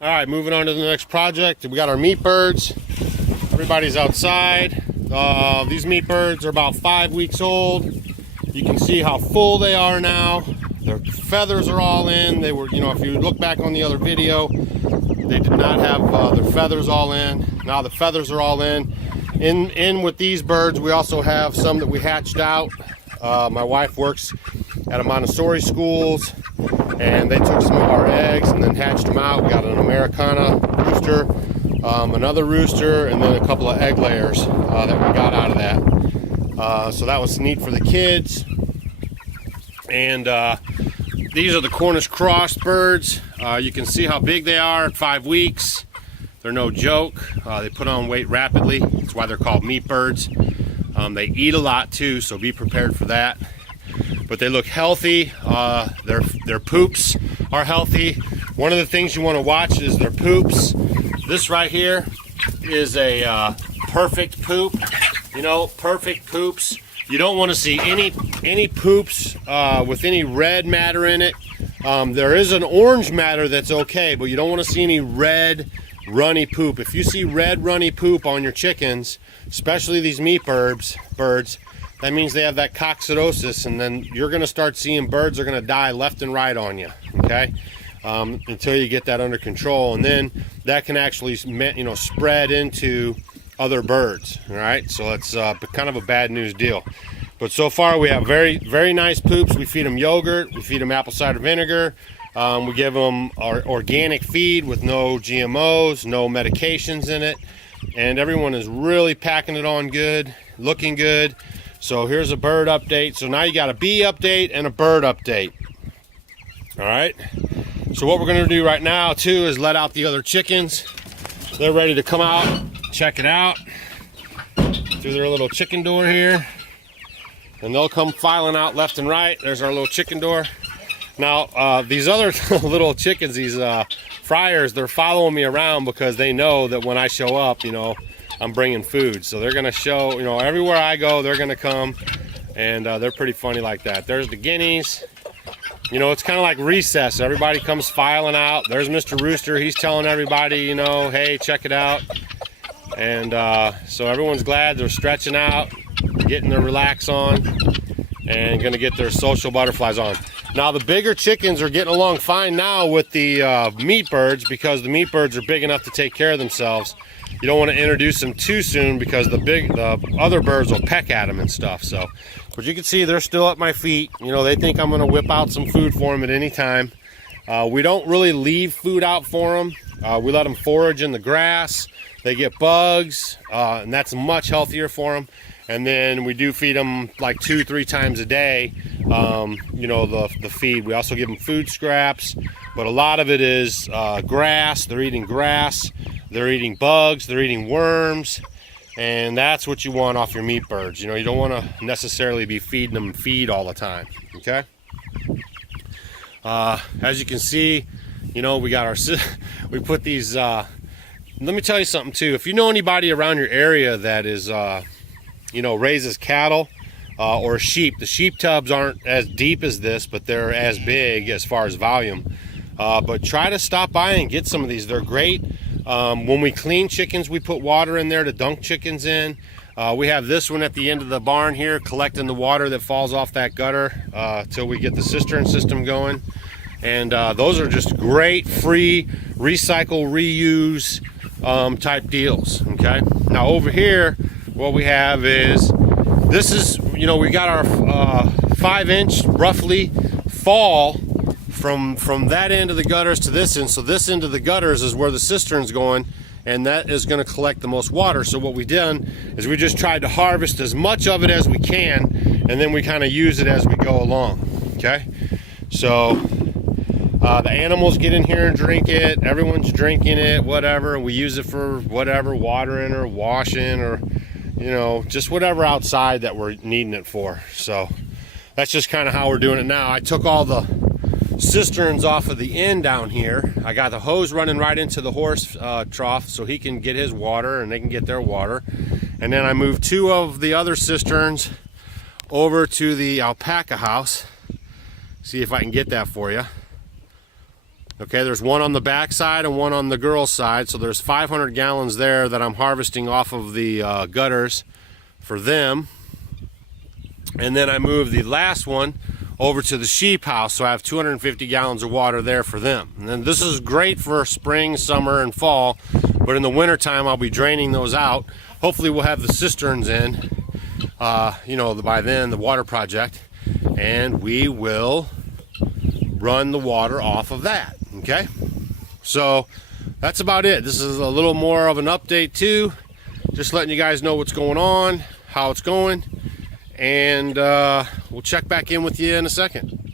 All right, moving on to the next project. We got our meat birds. Everybody's outside. These meat birds are about 5 weeks old. You can see how full they are now. Their feathers are all in. They were, if you look back on the other video, they did not have their feathers all in. Now the feathers are all in. In with these birds, we also have some that we hatched out. My wife works at a Montessori schools, and they took some of our eggs and then hatched them out. We got an Americana rooster, another rooster, and then a couple of egg layers that we got out of that. So that was neat for the kids. And these are the Cornish cross birds. You can see how big they are at 5 weeks. They're no joke. They put on weight rapidly. That's why they're called meat birds. They eat a lot too, so be prepared for that. But they look healthy. Their poops are healthy. One of the things you want to watch is their poops. This right here is a perfect poop. Perfect poops. You don't want to see any poops with any red matter in it. There is an orange matter that's okay, but you don't want to see any red runny poop. If you see red runny poop on your chickens, especially these meat birds, that means they have that coccidosis, and then you're going to start seeing birds are going to die left and right on you, okay? Until you get that under control, and then that can actually, spread into other birds, all right? So it's kind of a bad news deal. But so far we have very, very nice poops. We feed them yogurt, we feed them apple cider vinegar, we give them our organic feed with no GMOs, no medications in it, and everyone is really packing it on good, looking good. So here's a bird update. So now you got a bee update and a bird update. All right. So what we're going to do right now too is let out the other chickens. They're ready to come out, check it out through their little chicken door here. And they'll come filing out left and right. There's our little chicken door. Now, these other little chickens, these fryers, they're following me around because they know that when I show up, I'm bringing food. So they're going to show, everywhere I go, they're going to come. And they're pretty funny like that. There's the guineas. It's kind of like recess. Everybody comes filing out. There's Mr. Rooster. He's telling everybody, hey, check it out. And so everyone's glad. They're stretching out, getting their relax on, and going to get their social butterflies on. Now the bigger chickens are getting along fine now with the meat birds because the meat birds are big enough to take care of themselves. You don't want to introduce them too soon because the other birds will peck at them and stuff. So, but you can see they're still at my feet. They think I'm going to whip out some food for them at any time. We don't really leave food out for them. We let them forage in the grass. They get bugs, and that's much healthier for them. And then we do feed them like 2-3 times a day, the feed. We also give them food scraps, but a lot of it is grass. They're eating grass, they're eating bugs, they're eating worms, and that's what you want off your meat birds. You don't want to necessarily be feeding them feed all the time, okay? As you can see, we got we put these, let me tell you something too. If you know anybody around your area that is, raises cattle or sheep. The sheep tubs aren't as deep as this, but they're as big as far as volume. But try to stop by and get some of these. They're great. When we clean chickens, we put water in there to dunk chickens in. We have this one at the end of the barn here, collecting the water that falls off that gutter till we get the cistern system going. And those are just great, free, recycle, reuse type deals, okay? Now over here, what we have is, we got our 5-inch roughly fall from that end of the gutters to this end. So this end of the gutters is where the cistern's going, and that is going to collect the most water. So what we've done is we just tried to harvest as much of it as we can, and then we kind of use it as we go along, okay? So the animals get in here and drink it. Everyone's drinking it, whatever. We use it for whatever, watering or washing or just whatever outside that we're needing it for. So that's just kind of how we're doing it now. I took all the cisterns off of the end down here. I got the hose running right into the horse trough so he can get his water and they can get their water. And then I moved 2 of the other cisterns over to the alpaca house. See if I can get that for you. Okay, there's one on the back side and one on the girl's side, so there's 500 gallons there that I'm harvesting off of the gutters for them. And then I move the last one over to the sheep house, so I have 250 gallons of water there for them. And then this is great for spring, summer, and fall, but in the wintertime I'll be draining those out. Hopefully we'll have the cisterns in, you know, by then, the water project, and we will run the water off of that. Okay, so that's about it. This is a little more of an update too, just letting you guys know what's going on, how it's going, and we'll check back in with you in a second.